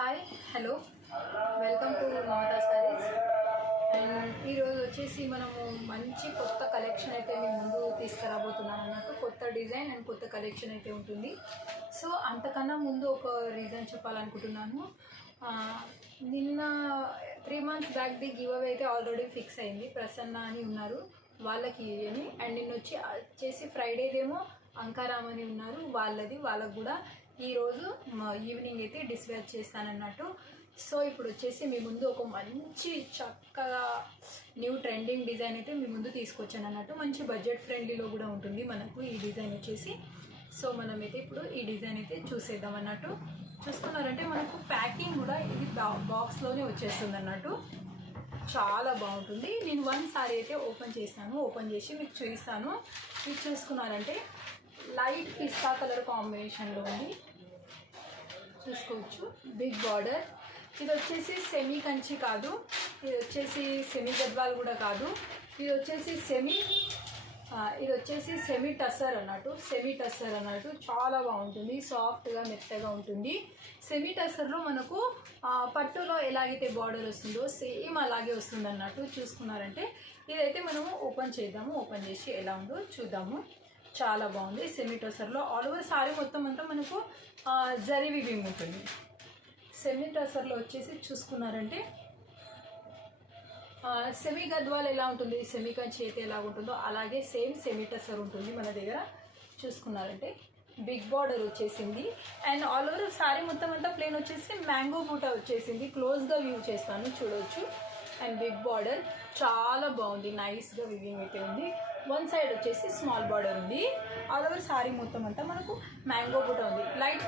Hi hello welcome to Mamata saris. And ఈరోజు వచ్చేసి మనము మంచి కొత్త కలెక్షన్ అయితే మీ ముందు తీసుకురాబోతున్నాను అన్నట్టు. కొత్త డిజైన్ అండ్ కొత్త కలెక్షన్ అయితే ఉంటుంది. సో అంతకన్నా ముందు ఒక రీజన్ చెప్పాలనుకుంటున్నాను. నిన్న 3 months back the give away అయితే ఆల్రెడీ ఫిక్స్ అయింది. ప్రసన్న అని ఉన్నారు, వాళ్ళకి అని. అండ్ నిన్న వచ్చేసి ఫ్రైడేదేమో అంకారామ్ అని ఉన్నారు, వాళ్ళకు కూడా ఈరోజు ఈవినింగ్ అయితే డిస్పాచ్ చేస్తానన్నట్టు. సో ఇప్పుడు వచ్చేసి మీ ముందు ఒక మంచి చక్కగా న్యూ ట్రెండింగ్ డిజైన్ అయితే మీ ముందు తీసుకొచ్చాను అన్నట్టు. మంచి బడ్జెట్ ఫ్రెండ్లీలో కూడా ఉంటుంది మనకు ఈ డిజైన్ వచ్చేసి. సో మనమైతే ఇప్పుడు ఈ డిజైన్ అయితే చూసేద్దాం అన్నట్టు. చూసుకున్నారంటే మనకు ప్యాకింగ్ కూడా ఇది బాక్స్లోనే వచ్చేస్తుంది అన్నట్టు. చాలా బాగుంటుంది. నేను వన్ సారీ అయితే ఓపెన్ చేస్తాను, ఓపెన్ చేసి మీకు చూపిస్తాను. ఇది చూసుకున్నారంటే లైట్ పిస్తా కలర్ కాంబినేషన్లో ఉంది, చూసుకోవచ్చు. Big border. ఇది వచ్చేసి సెమీ కంచి కాదు, ఇది వచ్చేసి సెమీ గద్వాల్ కూడా కాదు, ఇది వచ్చేసి సెమీ టస్సర్ అన్నట్టు. సెమీ టస్సర్ అన్నట్టు చాలా బాగుంటుంది, సాఫ్ట్గా మెత్తగా ఉంటుంది. సెమీ టస్సర్లో మనకు పట్టులో ఎలాగైతే బార్డర్ వస్తుందో సేమ్ అలాగే వస్తుంది అన్నట్టు. చూసుకున్నారంటే ఇదైతే మనము ఓపెన్ చేద్దాము, ఓపెన్ చేసి ఎలా ఉందో చూద్దాము. చాలా బాగుంది. సెమీ టస్సర్లో ఆల్ ఓవర్ సారీ మొత్తం అంతా మనకు జరీ వీవింగ్ ఉంటుంది. సెమీ టస్సర్లో వచ్చేసి చూసుకున్నారంటే సెమీ గద్వాల్ ఎలా ఉంటుంది, సెమీ కంచి అయితే ఎలా ఉంటుందో అలాగే సేమ్ సెమీ టస్సర్ ఉంటుంది మన దగ్గర. చూసుకున్నారంటే బిగ్ బార్డర్ వచ్చేసింది. అండ్ ఆల్ ఓవర్ సారీ మొత్తం అంతా ప్లేన్ వచ్చేసి మ్యాంగో బూటా వచ్చేసింది. క్లోజ్గా వ్యూ చేస్తాను, చూడవచ్చు. అండ్ బిగ్ బార్డర్ చాలా బాగుంది, నైస్గా వివింగ్ అయితే ఉంది. వన్ సైడ్ వచ్చేసి స్మాల్ బార్డర్ ఉంది. ఆల్ ఓవర్ సారీ మొత్తం అంతా మనకు మ్యాంగో బూట ఉంది. లైట్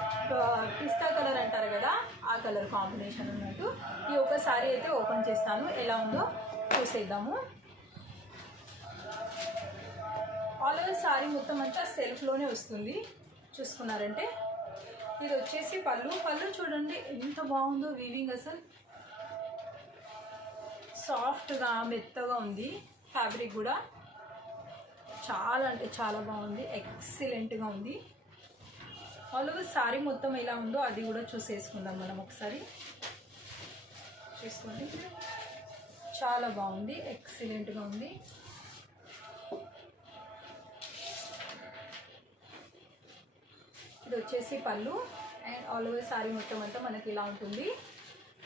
పిస్తా కలర్ అంటారు కదా, ఆ కలర్ కాంబినేషన్ ఉన్నట్టు. ఈ ఒక సారీ అయితే ఓపెన్ చేస్తాను, ఎలా ఉందో చూసేద్దాము. ఆల్ ఓవర్ సారీ మొత్తం అంతా సెల్ఫ్లోనే వస్తుంది. చూసుకున్నారంటే ఇది వచ్చేసి పళ్ళు చూడండి ఎంత బాగుందో వీవింగ్. అసలు సాఫ్ట్గా మెత్తగా ఉంది. ఫ్యాబ్రిక్ కూడా చాలా అంటే చాలా బాగుంది, ఎక్సలెంట్గా ఉంది. ఆల్ ఓవర్ సారీ మొత్తం ఎలా ఉందో అది కూడా చూసేసుకుందాం మనం ఒకసారి. చూసుకోండి, చాలా బాగుంది, ఎక్సలెంట్గా ఉంది. ఇది వచ్చేసి పళ్ళు. అండ్ ఆల్ ఓవర్ సారీ మొత్తం అంతా మనకి ఇలా ఉంటుంది.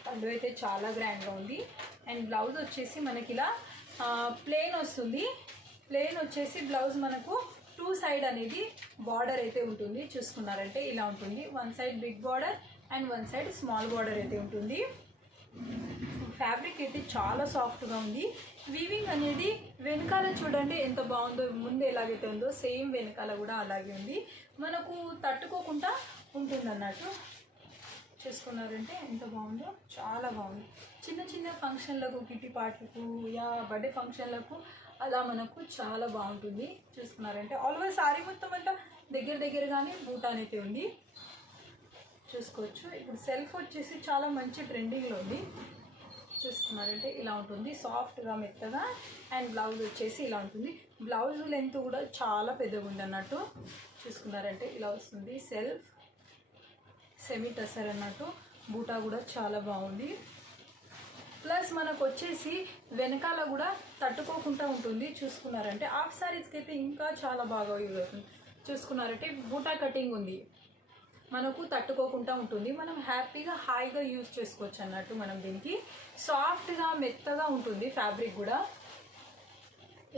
పళ్ళు అయితే చాలా గ్రాండ్గా ఉంది. అండ్ బ్లౌజ్ వచ్చేసి మనకి ఇలా ప్లెయిన్ వస్తుంది. ప్లెయిన్ వచ్చేసి బ్లౌజ్ మనకు 2 సైడ్ అనేది బార్డర్ అయితే ఉంటుంది. చూసుకున్నారంటే ఇలా ఉంటుంది. One side big border and one side small border అయితే ఉంటుంది. ఫ్యాబ్రిక్ అయితే చాలా సాఫ్ట్గా ఉంది. వీవింగ్ అనేది వెనకాల చూడండి ఎంత బాగుందో, ముందు ఎలాగైతే ఉందో సేమ్ వెనకాల కూడా అలాగే ఉంది. మనకు తట్టుకోకుండా ఉంటుంది అన్నట్టు. చూసుకున్నారంటే ఎంత బాగుందో, చాలా బాగుంది. చిన్న చిన్న ఫంక్షన్లకు, కిట్టి పార్టీలకు, బర్త్డే ఫంక్షన్లకు అలా మనకు చాలా బాగుంటుంది. చూసుకున్నారంటే ఆల్ ఓవర్ సారీ మొత్తం అంతా దగ్గరగానే బూటాన్ అయితే ఉంది, చూసుకోవచ్చు. ఇప్పుడు సెల్ఫ్ వచ్చేసి చాలా మంచి ట్రెండింగ్లో ఉంది. చూసుకున్నారంటే ఇలా ఉంటుంది, సాఫ్ట్గా మెత్తగా. అండ్ బ్లౌజ్ వచ్చేసి ఇలా ఉంటుంది. బ్లౌజ్ లెంత్ కూడా చాలా పెద్దగా ఉంది అన్నట్టు. చూసుకున్నారంటే ఇలా వస్తుంది. సెల్ఫ్ సెమీ టస్సర్ అన్నట్టు. బూటా కూడా చాలా బాగుంది. ప్లస్ మనకు వచ్చేసి వెనకాల కూడా తట్టుకోకుండా ఉంటుంది. చూసుకున్నారంటే హాఫ్ సారీస్కి అయితే ఇంకా చాలా బాగా యూజ్ అవుతుంది. చూసుకున్నారంటే బూటా కటింగ్ ఉంది, మనకు తట్టుకోకుండా ఉంటుంది. మనం హ్యాపీగా హాయిగా యూజ్ చేసుకోవచ్చు అన్నట్టు. మనం దీనికి సాఫ్ట్గా మెత్తగా ఉంటుంది. ఫ్యాబ్రిక్ కూడా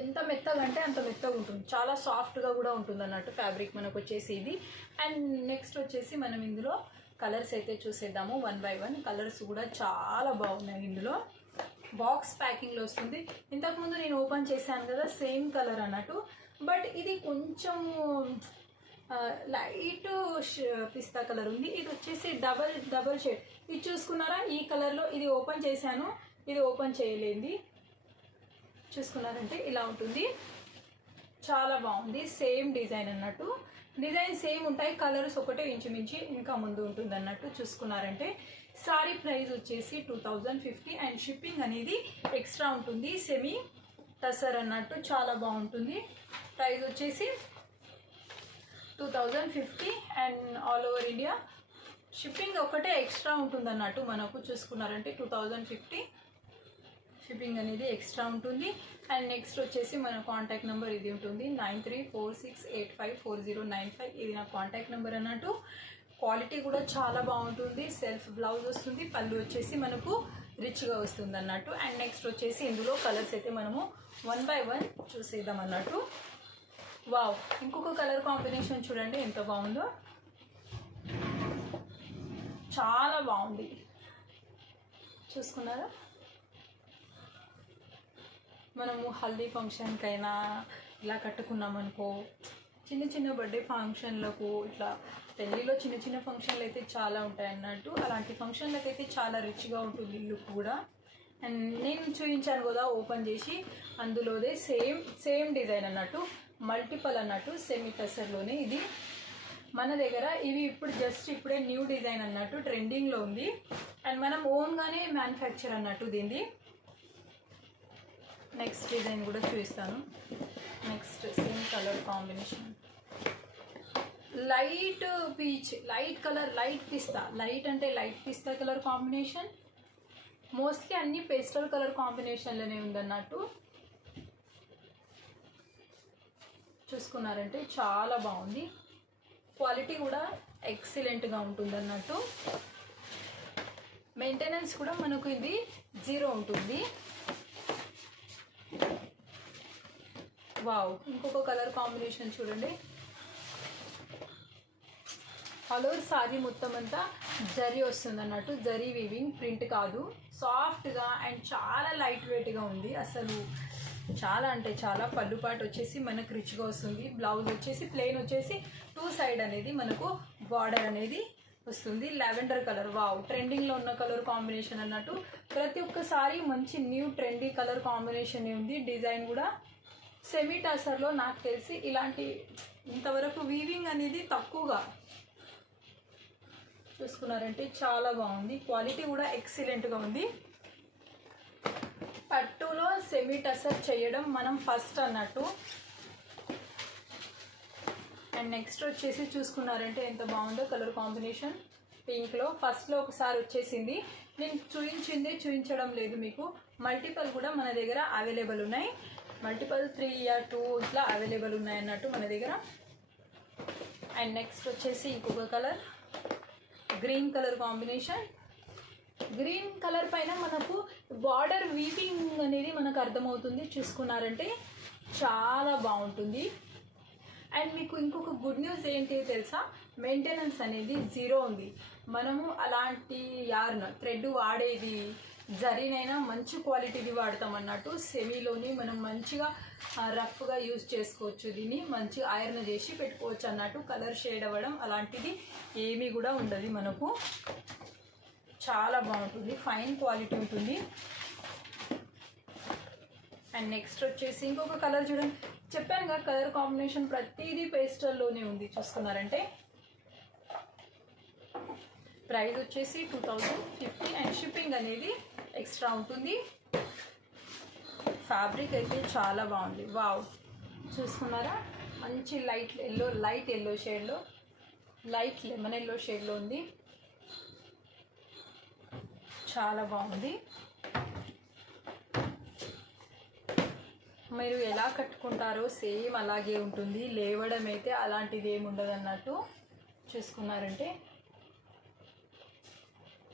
ఎంత మెత్తగా అంటే అంత మెత్తగా ఉంటుంది, చాలా సాఫ్ట్గా కూడా ఉంటుంది అన్నట్టు ఫ్యాబ్రిక్ మనకు వచ్చేసి ఇది. అండ్ నెక్స్ట్ వచ్చేసి మనం ఇందులో కలర్స్ అయితే చూసేద్దాము వన్ బై వన్. కలర్స్ కూడా చాలా బాగున్నాయి. ఇందులో బాక్స్ ప్యాకింగ్లో వస్తుంది. ఇంతకుముందు నేను ఓపెన్ చేశాను కదా, సేమ్ కలర్ అన్నట్టు. బట్ ఇది కొంచెము లైట్ పిస్తా కలర్ ఉంది. ఇది వచ్చేసి డబల్ షేడ్. ఇది చూసుకున్నారా, ఈ కలర్లో ఇది ఓపెన్ చేశాను, ఇది ఓపెన్ చేయలేంది. చూసుకున్నారంటే ఇలా ఉంటుంది, చాలా బాగుంది. సేమ్ డిజైన్ అన్నట్టు. డిజైన్ సేమ్ ఉంటాయి, కలర్స్ ఒకటే ఇంచుమించి ఇంకా ముందు ఉంటుంది అన్నట్టు. చూసుకున్నారంటే సారీ ప్రైస్ వచ్చేసి 2050 అండ్ షిప్పింగ్ అనేది ఎక్స్ట్రా ఉంటుంది. సెమీ టస్సర్ అన్నట్టు చాలా బాగుంటుంది. ప్రైస్ వచ్చేసి 2050 and all over India shipping ఒకటే ఎక్స్ట్రా ఉంటుంది అన్నట్టు మనకు చూసుకున్నారంటే 2050 షిప్పింగ్ అనేది ఎక్స్ట్రా ఉంటుంది. అండ్ నెక్స్ట్ వచ్చేసి మన కాంటాక్ట్ నెంబర్ ఇది ఉంటుంది 9346854095. ఇది నా కాంటాక్ట్ నెంబర్ అన్నట్టు. క్వాలిటీ కూడా చాలా బాగుంటుంది. సెల్ఫ్ బ్లౌజ్ వస్తుంది, పళ్ళు వచ్చేసి మనకు రిచ్గా వస్తుంది అన్నట్టు. అండ్ నెక్స్ట్ వచ్చేసి ఇందులో కలర్స్ అయితే మనము 1 by 1 చూసేద్దాం అన్నట్టు. వావ్, ఇంకొక కలర్ కాంబినేషన్ చూడండి ఎంత బాగుందో, చాలా బాగుంది. చూసుకున్నారా? మనము హల్దీ ఫంక్షన్కైనా ఇలా కట్టుకున్నామనుకో, చిన్న చిన్న బర్త్డే ఫంక్షన్లకు, ఇట్లా పెళ్ళిలో చిన్న చిన్న ఫంక్షన్లు అయితే చాలా ఉంటాయి అన్నట్టు. అలాంటి ఫంక్షన్లకు అయితే చాలా రిచ్గా ఉంటుంది లుక్ కూడా. అండ్ నేను చూపించాను కదా ఓపెన్ చేసి, అందులోదే సేమ్ డిజైన్ అన్నట్టు, మల్టిపల్ అన్నట్టు, సెమీ టసర్లోనే ఇది మన దగ్గర. ఇవి ఇప్పుడు జస్ట్ ఇప్పుడే న్యూ డిజైన్ అన్నట్టు, ట్రెండింగ్లో ఉంది. అండ్ మనం ఓన్గానే మ్యానుఫ్యాక్చర్ అన్నట్టు దీన్ని. నెక్స్ట్ డిజైన్ కూడా చూపిస్తాను. Next same colour combination, light peach, light colour, light pista, light అంటే light pista colour combination. Mostly అన్ని పేస్టల్ కలర్ కాంబినేషన్లోనే ఉందన్నట్టు. చూసుకున్నారంటే చాలా బాగుంది. క్వాలిటీ కూడా ఎక్సలెంట్గా ఉంటుంది అన్నట్టు. మెయింటెనెన్స్ కూడా మనకు ఇది 0 ఉంటుంది. వావ్, ఇంకొక కలర్ కాంబినేషన్ చూడండి. ఆల్ ఓవర్ సారీ మొత్తం అంతా జరీ వస్తుంది అన్నట్టు, జరీ వీవింగ్, ప్రింట్ కాదు. సాఫ్ట్గా అండ్ చాలా లైట్ వెయిట్గా ఉంది. అసలు చాలా అంటే చాలా. పళ్ళు పాటు వచ్చేసి మనకు రిచ్గా వస్తుంది. బ్లౌజ్ వచ్చేసి ప్లెయిన్ వచ్చేసి 2 సైడ్ అనేది మనకు బార్డర్ అనేది వస్తుంది. లావెండర్ కలర్, వావ్, ట్రెండింగ్లో ఉన్న కలర్ కాంబినేషన్ అన్నట్టు. ప్రతి ఒక్కసారి మంచి న్యూ ట్రెండీ కలర్ కాంబినేషన్ ఉంది. డిజైన్ కూడా సెమీ టసర్లో నాకు తెలిసి ఇలాంటి ఇంతవరకు వీవింగ్ అనేది తక్కువగా. చూసుకున్నారంటే చాలా బాగుంది. క్వాలిటీ కూడా ఎక్సలెంట్గా ఉంది. పట్టులో సెమీ టసర్ చేయడం మనం ఫస్ట్ అన్నట్టు. అండ్ నెక్స్ట్ వచ్చేసి చూసుకున్నారంటే ఎంత బాగుందో కలర్ కాంబినేషన్. పింక్లో ఫస్ట్లో ఒకసారి వచ్చేసింది, నేను చూపించడం లేదు మీకు. మల్టిపల్ కూడా మన దగ్గర అవైలబుల్ ఉన్నాయి. మల్టిపల్ 3 or 2 ఇట్లా అవైలబుల్ ఉన్నాయి అన్నట్టు మన దగ్గర. అండ్ నెక్స్ట్ వచ్చేసి ఇంకొక colour, green colour combination. Green colour పైన మనకు బార్డర్ వీవింగ్ అనేది మనకు అర్థమవుతుంది. చూసుకున్నారంటే చాలా బాగుంటుంది. అండ్ మీకు ఇంకొక గుడ్ న్యూస్ ఏంటి తెలుసా, మెయింటెనెన్స్ అనేది 0 ఉంది. మనము అలాంటి యార్న్ థ్రెడ్ వాడేది జరీనైనా మంచి క్వాలిటీది వాడతాం అన్నట్టు. సెమీలోని మనం మంచిగా రఫ్గా యూజ్ చేసుకోవచ్చు. దీన్ని మంచి ఐరన్ చేసి పెట్టుకోవచ్చు అన్నట్టు. కలర్ షేడ్ అవ్వడం అలాంటిది ఏమీ కూడా ఉండదు మనకు. చాలా బాగుంటుంది, ఫైన్ క్వాలిటీ ఉంటుంది. అండ్ నెక్స్ట్ వచ్చేసి ఇంకొక కలర్ చూడండి. చెప్పాను కదా కలర్ కాంబినేషన్ ప్రతిదీ పేస్టల్లోనే ఉంది. చూసుకున్నారంటే ప్రైస్ వచ్చేసి 2050 అండ్ షిప్పింగ్ అనేది ఎక్స్ట్రా ఉంటుంది. ఫ్యాబ్రిక్ అయితే చాలా బాగుంది. వావ్, చూసుకున్నారా? మంచి లైట్ ఎల్లో షేడ్లో, లైట్ లెమన్ ఎల్లో షేడ్లో ఉంది. చాలా బాగుంది. మీరు ఎలా కట్టుకుంటారో సేమ్ అలాగే ఉంటుంది. లేవడం అయితే అలాంటిది ఏమి ఉండదు అన్నట్టు. చూసుకున్నారంటే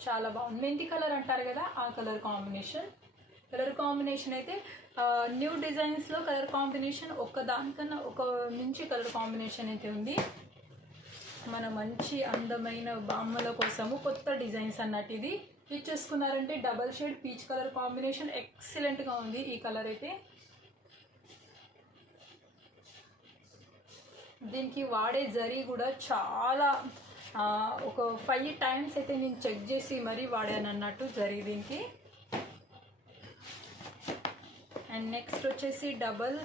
చాలా బాగుంది. మెంతి కలర్ అంటారు కదా, ఆ కలర్ కాంబినేషన్ అయితే న్యూ డిజైన్స్లో కలర్ కాంబినేషన్ దానికన్నా ఒక నుంచి కలర్ కాంబినేషన్ అయితే ఉంది. మన మంచి అందమైన బామ్మల కోసము కొత్త డిజైన్స్ అన్నట్టు ఇది చూసుకున్నారంటే double shade peach colour combination ఎక్సలెంట్గా ఉంది. ఈ కలర్ అయితే దీనికి వాడే జరీ కూడా చాలా ఒక 5 times అయితే నేను చెక్ చేసి మరీ వాడాను అన్నట్టు జరీ దీనికి. అండ్ నెక్స్ట్ వచ్చేసి డబల్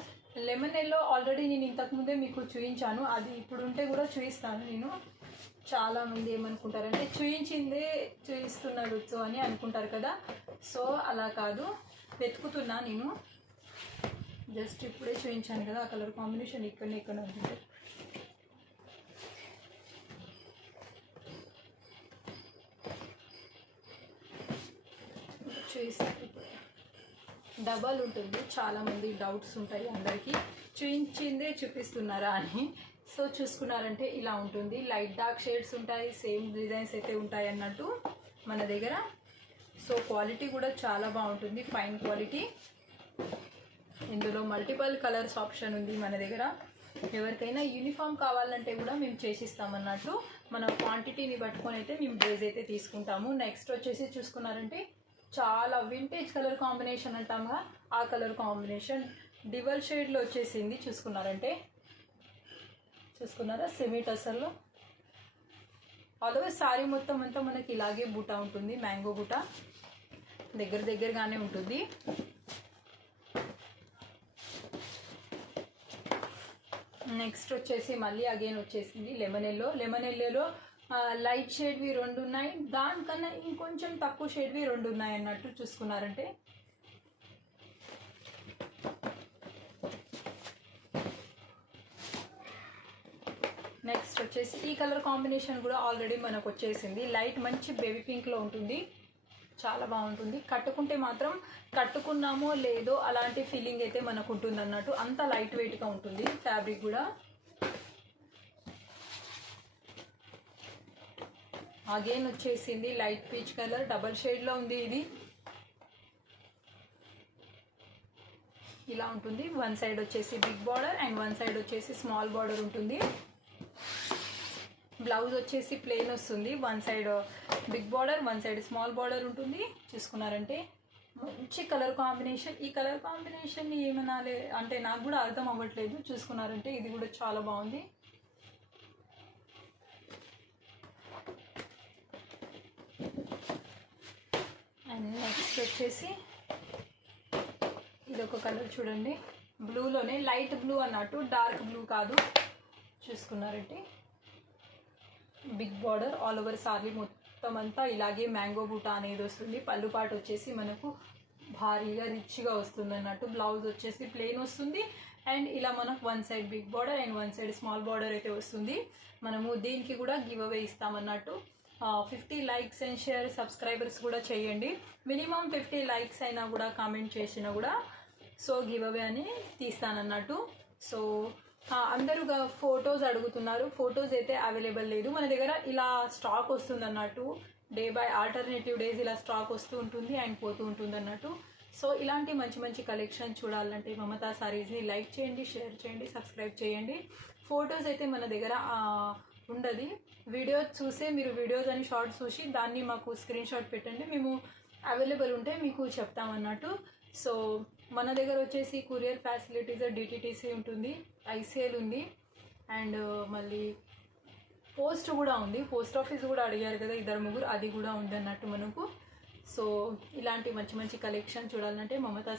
లెమన్ ఎల్లో. ఆల్రెడీ నేను ఇంతకుముందే మీకు చూపించాను, అది ఇప్పుడు ఉంటే కూడా చూపిస్తాను నేను. చాలామంది ఏమనుకుంటారంటే చూపించిందే చూపిస్తున్నాడు అని అనుకుంటారు కదా. సో అలా కాదు, వెతుకుతున్నా నేను. జస్ట్ ఇప్పుడే చూపించాను కదా ఆ కలర్ కాంబినేషన్ ఇక్కడ ఉంటుంది. చూపిస్తాను ఇప్పుడు. డబల్ ఉంటుంది, చాలామంది డౌట్స్ ఉంటాయి అందరికీ, చూపించిందే చూపిస్తున్నారా అని. సో చూసుకున్నారంటే ఇలా ఉంటుంది, లైట్ డార్క్ షేడ్స్ ఉంటాయి, సేమ్ డిజైన్స్ అయితే ఉంటాయి అన్నట్టు మన దగ్గర. సో క్వాలిటీ కూడా చాలా బాగుంటుంది, ఫైన్ క్వాలిటీ. ఇందులో మల్టిపుల్ కలర్స్ ఆప్షన్ ఉంది మన దగ్గర. ఎవరికైనా యూనిఫామ్ కావాలంటే కూడా మేము చేసిస్తామన్నట్టు, మన క్వాంటిటీని పట్టుకొని అయితే మేము డ్రెస్ అయితే తీసుకుంటాము. నెక్స్ట్ వచ్చేసి చూసుకున్నారంటే చాలా వింటేజ్ కలర్ కాంబినేషన్ అంటాముగా, ఆ కలర్ కాంబినేషన్ డివల్ షేడ్లో వచ్చేసింది. చూసుకున్నారా, సెమీ టసర్లో. ఆల్వేస్ సారీ మొత్తం అంతా మనకి ఇలాగే బూటా ఉంటుంది, మ్యాంగో బూటా దగ్గరగానే ఉంటుంది. నెక్స్ట్ వచ్చేసి మళ్ళీ అగైన్ వచ్చేసింది లెమన్ ఎల్లోలో లైట్ షేడ్వి 2 ఉన్నాయి, దానికన్నా ఇంకొంచెం తక్కువ షేడ్వి 2 ఉన్నాయి అన్నట్టు చూసుకున్నారంటే. నెక్స్ట్ వచ్చేసి ఈ కలర్ కాంబినేషన్ కూడా ఆల్రెడీ మనకు వచ్చేసింది, లైట్ మంచి బేబీ పింక్లో ఉంటుంది, చాలా బాగుంటుంది. కట్టుకుంటే మాత్రం కట్టుకున్నామో లేదో అలాంటి ఫీలింగ్ అయితే మనకు ఉంటుంది అన్నట్టు, అంత లైట్ వెయిట్గా ఉంటుంది ఫ్యాబ్రిక్ కూడా. అగైన్ వచ్చేసింది లైట్ పీచ్ కలర్, డబల్ షేడ్లో ఉంది ఇది. ఇలా ఉంటుంది, వన్ సైడ్ వచ్చేసి big border and one side వచ్చేసి స్మాల్ బార్డర్ ఉంటుంది. బ్లౌజ్ వచ్చేసి ప్లెయిన్ వస్తుంది, one side big border one side small border ఉంటుంది. చూసుకున్నారంటే మంచి కలర్ కాంబినేషన్. ఈ కలర్ కాంబినేషన్ ఏమనాలి అంటే నాకు కూడా అర్థం అవ్వట్లేదు. చూసుకున్నారంటే ఇది కూడా చాలా బాగుంది. అండ్ నెక్స్ట్ వచ్చేసి ఇది ఒక కలర్ చూడండి, బ్లూలోనే లైట్ బ్లూ అన్నట్టు, డార్క్ బ్లూ కాదు. చూసుకున్నారంటే big border all over sari మొత్తం అంతా ఇలాగే మ్యాంగో బూటా అనేది వస్తుంది. పళ్ళు పాటు వచ్చేసి మనకు భారీగా రిచ్గా వస్తుంది అన్నట్టు. బ్లౌజ్ వచ్చేసి ప్లెయిన్ వస్తుంది అండ్ ఇలా మనకు one side big border and one side small border అయితే వస్తుంది. మనము దీనికి కూడా గివ్ అవే ఇస్తామన్నట్టు. 50 లైక్స్ అండ్ షేర్ సబ్స్క్రైబర్స్ కూడా చేయండి. మినిమం 50 లైక్స్ అయినా కూడా కామెంట్ చేసినా కూడా సో గివ్ అవే అని తీస్తానన్నట్టు. సో అందరూ ఫొటోస్ అడుగుతున్నారు, ఫొటోస్ అయితే అవైలబుల్ లేదు మన దగ్గర. ఇలా స్టాక్ వస్తుంది అన్నట్టు, డే బై ఆల్టర్నేటివ్ డేస్ ఇలా స్టాక్ వస్తూ ఉంటుంది అండ్ పోతూ ఉంటుంది అన్నట్టు. సో ఇలాంటి మంచి మంచి కలెక్షన్ చూడాలంటే మమతా సారీస్ని లైక్ చేయండి, షేర్ చేయండి, సబ్స్క్రైబ్ చేయండి. ఫొటోస్ అయితే మన దగ్గర ఉండదు, వీడియో చూసే మీరు వీడియోస్ అని షార్ట్స్ చూసి దాన్ని మాకు స్క్రీన్ షాట్ పెట్టండి, మేము అవైలబుల్ ఉంటే మీకు చెప్తామన్నట్టు. సో మన దగ్గర వచ్చేసి కొరియర్ ఫ్యాసిలిటీస్ డిటిటీసీ ఉంటుంది, ఐసీఎల్ ఉంది అండ్ మళ్ళీ పోస్ట్ కూడా ఉంది. పోస్ట్ ఆఫీస్ కూడా అడిగారు కదా 2-3, అది కూడా ఉంది అన్నట్టు మనకు. సో ఇలాంటి మంచి మంచి కలెక్షన్ చూడాలంటే మమతా